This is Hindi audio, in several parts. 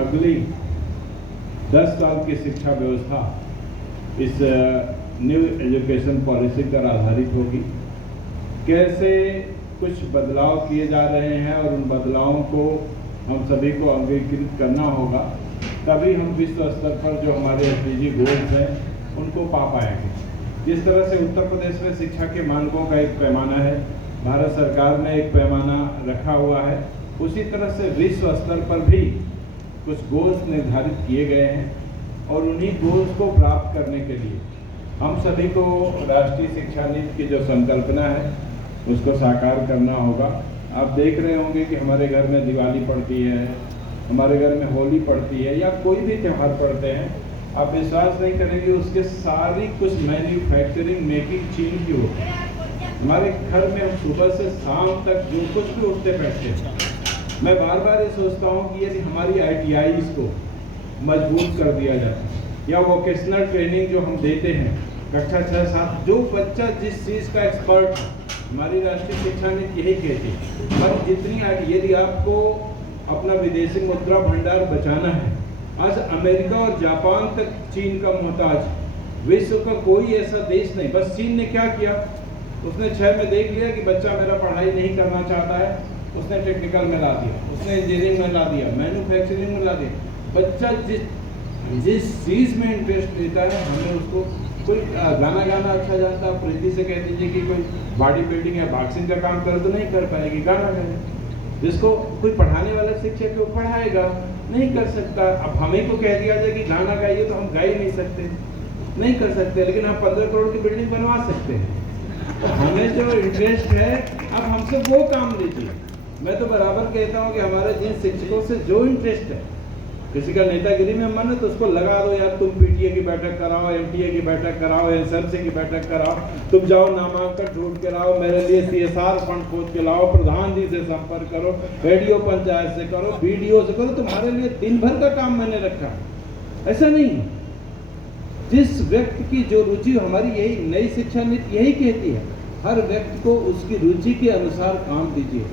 अगली 10 साल की शिक्षा व्यवस्था इस न्यू एजुकेशन पॉलिसी पर आधारित होगी। कैसे कुछ बदलाव किए जा रहे हैं और उन बदलावों को हम सभी को अंगीकृत करना होगा, तभी हम विश्व स्तर पर जो हमारे एसडीजी गोल्स हैं उनको पा पाएंगे। जिस तरह से उत्तर प्रदेश में शिक्षा के मानकों का एक पैमाना है, भारत सरकार ने एक पैमाना रखा हुआ है, उसी तरह से विश्व स्तर पर भी कुछ गोल्स निर्धारित किए गए हैं और उन्हीं गोल्स को प्राप्त करने के लिए हम सभी को राष्ट्रीय शिक्षा नीति की जो संकल्पना है उसको साकार करना होगा। आप देख रहे होंगे कि हमारे घर में दिवाली पड़ती है, हमारे घर में होली पड़ती है या कोई भी त्यौहार पड़ते हैं, आप विश्वास नहीं करेंगे उसके सारी कुछ मैन्युफैक्चरिंग मेकिंग चीन की होती है। हमारे घर में हम सुबह से शाम तक जो कुछ भी उठते बैठते हैं, मैं बार बार ये सोचता हूँ कि यदि हमारी ITIs को मजबूत कर दिया जाए या वोकेशनल ट्रेनिंग जो हम देते हैं कक्षा 6-7, जो बच्चा जिस चीज़ का एक्सपर्ट है, हमारी राष्ट्रीय शिक्षा नीति यही कहती है। और जितनी यदि आपको अपना विदेशी मुद्रा भंडार बचाना है, आज अमेरिका और जापान तक चीन का मोहताज, विश्व का कोई ऐसा देश नहीं। बस चीन ने क्या किया, उसने 6 में देख लिया कि बच्चा मेरा पढ़ाई नहीं करना चाहता है, उसने टेक्निकल में ला दिया, उसने इंजीनियरिंग में ला दिया, मैन्युफैक्चरिंग में ला दिया। बच्चा जिस चीज़ में इंटरेस्ट लेता है, हमें उसको कोई गाना अच्छा जानता है, प्रीति से कह दीजिए कि कोई बॉडी बिल्डिंग या बॉक्सिंग का काम करे तो नहीं कर पाएगी, गाना गाए। जिसको कोई पढ़ाने वाला शिक्षक को पढ़ाएगा, नहीं कर सकता। अब हमें को कह दिया जाए कि गाना गाइए तो हम गा ही नहीं सकते, नहीं कर सकते, लेकिन हम 15 करोड़ की बिल्डिंग बनवा सकते हैं। तो हमें जो इंटरेस्ट है, अब हमसे वो काम लीजिए। मैं तो बराबर कहता हूँ कि हमारे जिन शिक्षकों से जो इंटरेस्ट है, किसी का नेतागिरी में मन है तो उसको लगा दो, यार तुम PTA की बैठक कराओ, MTA की बैठक कराओ, SRC की बैठक कराओ, तुम जाओ नामांकन ढूंढ के लाओ, मेरे लिए CSR फंड खोज के लाओ, प्रधान जी से संपर्क करो, रेडियो पंचायत से करो, BDO से करो, तुम्हारे लिए दिन भर का काम मैंने रखा। ऐसा नहीं, जिस व्यक्ति की जो रुचि, हमारी यही नई शिक्षा नीति यही कहती है, हर व्यक्ति को उसकी रुचि के अनुसार काम दीजिए।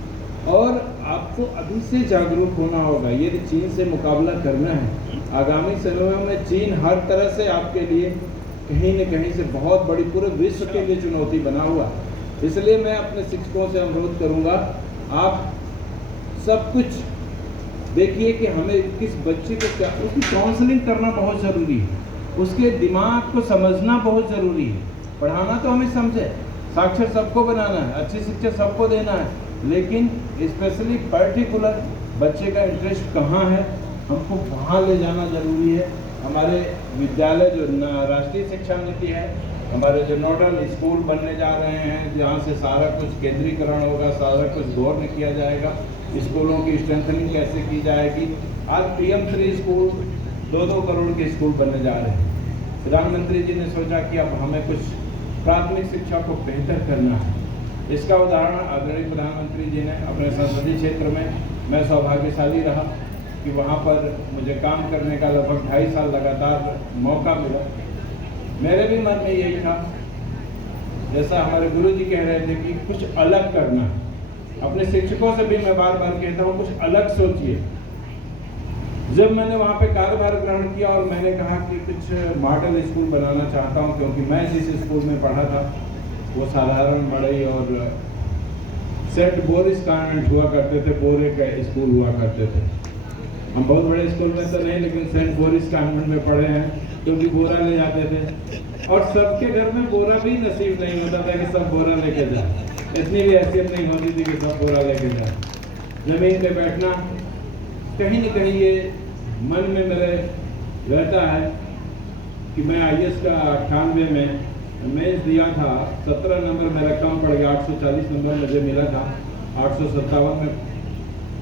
और आपको अभी से जागरूक होना होगा। यदि चीन से मुकाबला करना है आगामी समयों में, चीन हर तरह से आपके लिए कहीं न कहीं से बहुत बड़ी, पूरे विश्व के लिए चुनौती बना हुआ। इसलिए मैं अपने शिक्षकों से अनुरोध करूंगा, आप सब कुछ देखिए कि हमें किस बच्चे को क्या, उसकी काउंसलिंग करना बहुत ज़रूरी है, उसके दिमाग को समझना बहुत ज़रूरी है। पढ़ाना तो हमें समझे, साक्षर सबको बनाना है, अच्छी शिक्षा सबको देना है, लेकिन स्पेशली पर्टिकुलर बच्चे का इंटरेस्ट कहाँ है, हमको वहाँ ले जाना ज़रूरी है। हमारे विद्यालय जो राष्ट्रीय शिक्षा नीति है, हमारे जो नोडल स्कूल बनने जा रहे हैं, जहाँ से सारा कुछ केंद्रीकरण होगा, सारा कुछ गौर में किया जाएगा, स्कूलों की स्ट्रेंथनिंग कैसे की जाएगी। आज PM3 स्कूल 2-2 करोड़ के स्कूल बनने जा रहे हैं। प्रधानमंत्री जी ने सोचा कि अब हमें कुछ प्राथमिक शिक्षा को बेहतर करना है। इसका उदाहरण आदरणीय प्रधानमंत्री जी ने अपने संसदीय क्षेत्र में, मैं सौभाग्यशाली रहा कि वहाँ पर मुझे काम करने का लगभग 2.5 साल लगातार मौका मिला। मेरे भी मन में यही था, जैसा हमारे गुरु जी कह रहे थे कि कुछ अलग करना है। अपने शिक्षकों से भी मैं बार बार कहता हूँ, कुछ अलग सोचिए। जब मैंने वहाँ पे कार्यभार ग्रहण किया और मैंने कहा कि कुछ मॉडल स्कूल बनाना चाहता हूँ, क्योंकि मैं जिस स्कूल में पढ़ा था वो साधारण मड़ई और सेंट बोरिस कॉन्वेंट हुआ करते थे, बोरे का स्कूल हुआ करते थे। हम बहुत बड़े स्कूल में तो नहीं, लेकिन सेंट बोरिस कॉन्वेंट में पढ़े हैं, क्योंकि बोरा ले जाते थे और सबके घर में बोरा भी नसीब नहीं होता था कि सब बोरा लेके जाए। इतनी भी हैसियत नहीं होती थी कि सब बोरा लेके जाए। जमीन पे बैठना, कहीं न कहीं ये मन में मेरे रहता है कि मैं IAS का 98 में मेंस दिया था, 17 नंबर मेरा कम पड़ गया, 840 नंबर मुझे मिला था। 857 में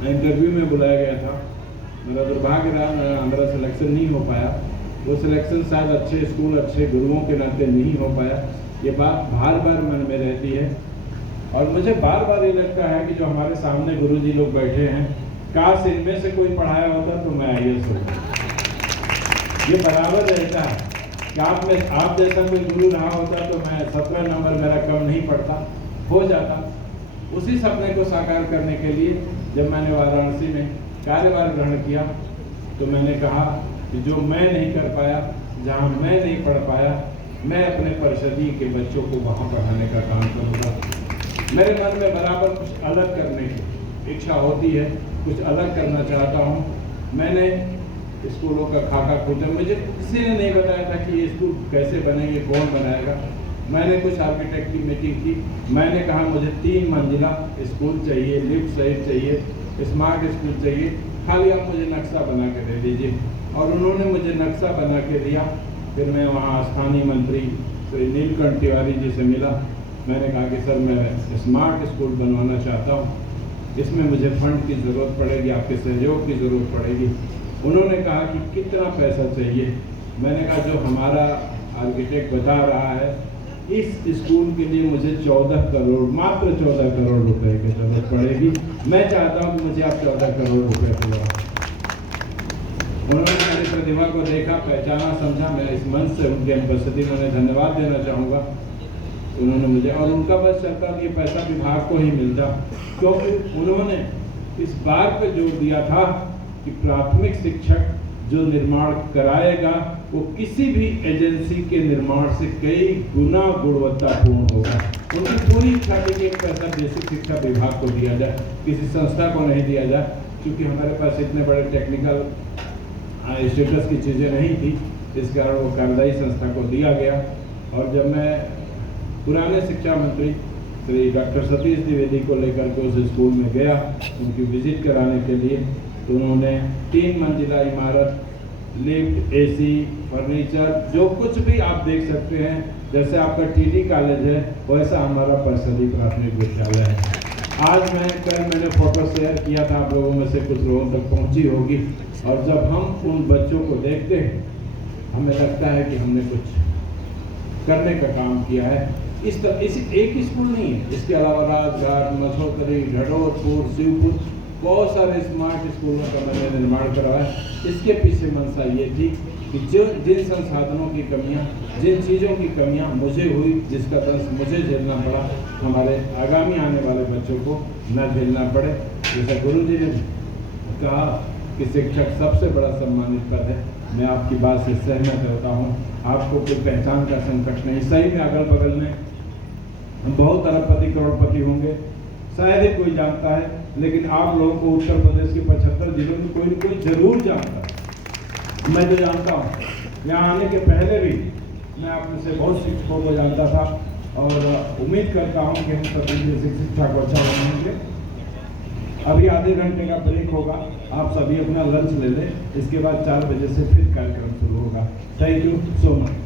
इंटरव्यू में बुलाया गया था। मेरा दुर्भाग्य रहा, मेरा सिलेक्शन नहीं हो पाया। वो सिलेक्शन शायद अच्छे स्कूल, अच्छे गुरुओं के नाते नहीं हो पाया। ये बात बार बार मन में रहती है और मुझे बार बार ये लगता है कि जो हमारे सामने गुरुजी लोग बैठे हैं, काश इनमें से कोई पढ़ाया होता तो मैं IAS होता। ये बराबर रहता है कि आप जैसा कोई गुरु रहा होता तो मैं 17 नंबर मेरा कम नहीं पड़ता, हो जाता। उसी सपने को साकार करने के लिए जब मैंने वाराणसी में कार्यभार ग्रहण किया तो मैंने कहा कि जो मैं नहीं कर पाया, जहाँ मैं नहीं पढ़ पाया, मैं अपने परिषदीय के बच्चों को वहाँ पढ़ाने का काम करूँगा। मेरे मन में बराबर कुछ अलग करने की इच्छा होती है, कुछ अलग करना चाहता हूँ। मैंने स्कूलों का खाका खोजा, मुझे किसी ने नहीं बताया था कि ये स्कूल कैसे बनेंगे, कौन बनाएगा। मैंने कुछ आर्किटेक्ट की मीटिंग की, मैंने कहा मुझे 3 मंजिला स्कूल चाहिए, लिफ्ट सहित चाहिए, स्मार्ट स्कूल चाहिए, खाली आप मुझे नक्शा बना के दे दीजिए। और उन्होंने मुझे नक्शा बना के दिया। फिर मैं वहाँ स्थानीय मंत्री श्री नीलकंठ तिवारी जी से मिला। मैंने कहा कि सर मैं स्मार्ट स्कूल बनवाना चाहता हूँ, इसमें मुझे फंड की ज़रूरत पड़ेगी, आपके सहयोग की ज़रूरत पड़ेगी। उन्होंने कहा कि कितना पैसा चाहिए। मैंने कहा जो हमारा आर्किटेक्ट बता रहा है, इस स्कूल के लिए मुझे 14 करोड़, मात्र 14 करोड़ रुपए की जरूरत पड़ेगी। मैं चाहता हूँ कि मुझे आप 14 करोड़ रुपए दिलवाएं। उन्होंने मेरी प्रतिभा को देखा, पहचाना, समझा। मैं इस मंच से उनकी अनुपस्थिति में उन्हें धन्यवाद देना चाहूँगा। उन्होंने मुझे, और उनका बस चलता कि पैसा विभाग को ही मिलता, क्योंकि उन्होंने इस बात पर जोर दिया था कि प्राथमिक शिक्षक जो निर्माण कराएगा वो किसी भी एजेंसी के निर्माण से कई गुना गुणवत्तापूर्ण होगा। उनकी पूरी इच्छा थी कि एक पैसा बेसिक शिक्षा विभाग को दिया जाए, किसी संस्था को नहीं दिया जाए, क्योंकि हमारे पास इतने बड़े टेक्निकल स्टेटस की चीज़ें नहीं थी। इस कारण वो कार्यदायी संस्था को दिया गया। और जब मैं पुराने शिक्षा मंत्री श्री डॉक्टर सतीश द्विवेदी को लेकर के उस स्कूल में गया उनकी विजिट कराने के लिए, तो उन्होंने 3 मंजिला इमारत, लिफ्ट, एसी, फर्नीचर, जो कुछ भी आप देख सकते हैं, जैसे आपका टीडी कॉलेज है वैसा हमारा परिषदीय प्राथमिक विद्यालय है। आज मैंने फोटो शेयर किया था, आप लोगों में से कुछ लोगों तक पहुंची होगी। और जब हम उन बच्चों को देखते हैं, हमें लगता है कि हमने कुछ करने का काम किया है। इस एक ही स्कूल नहीं है, इसके अलावा राजघाट, मसोतरी, ढडोरपुर, शिवपुर, बहुत सारे स्मार्ट स्कूलों का मैंने निर्माण करवाया। इसके पीछे मंशा ये थी कि जिन संसाधनों की कमियां, जिन चीज़ों की कमियां मुझे हुई, जिसका दर्द मुझे झेलना पड़ा, हमारे आगामी आने वाले बच्चों को न झेलना पड़े। जैसा गुरुजी ने कहा कि शिक्षक सबसे बड़ा सम्मानित पद है, मैं आपकी बात से सहमत रहता हूँ। आपको कोई पहचान का संकट नहीं, सही में अगल बगल में बहुत अरबपति करोड़पति होंगे, शायद ही कोई जानता है, लेकिन आप लोगों को उत्तर प्रदेश के 75 जिलों में कोई न कोई जरूर जानता है। मैं तो जानता हूँ, यहाँ आने के पहले भी मैं अपने से बहुत शिक्षकों को जानता था, और उम्मीद करता हूँ कि हम सभी शिक्षा को अच्छा बनाएंगे। अभी आधे घंटे का ब्रेक होगा, आप सभी अपना लंच ले लें, इसके बाद 4 बजे से फिर कार्यक्रम शुरू होगा। Thank you so much.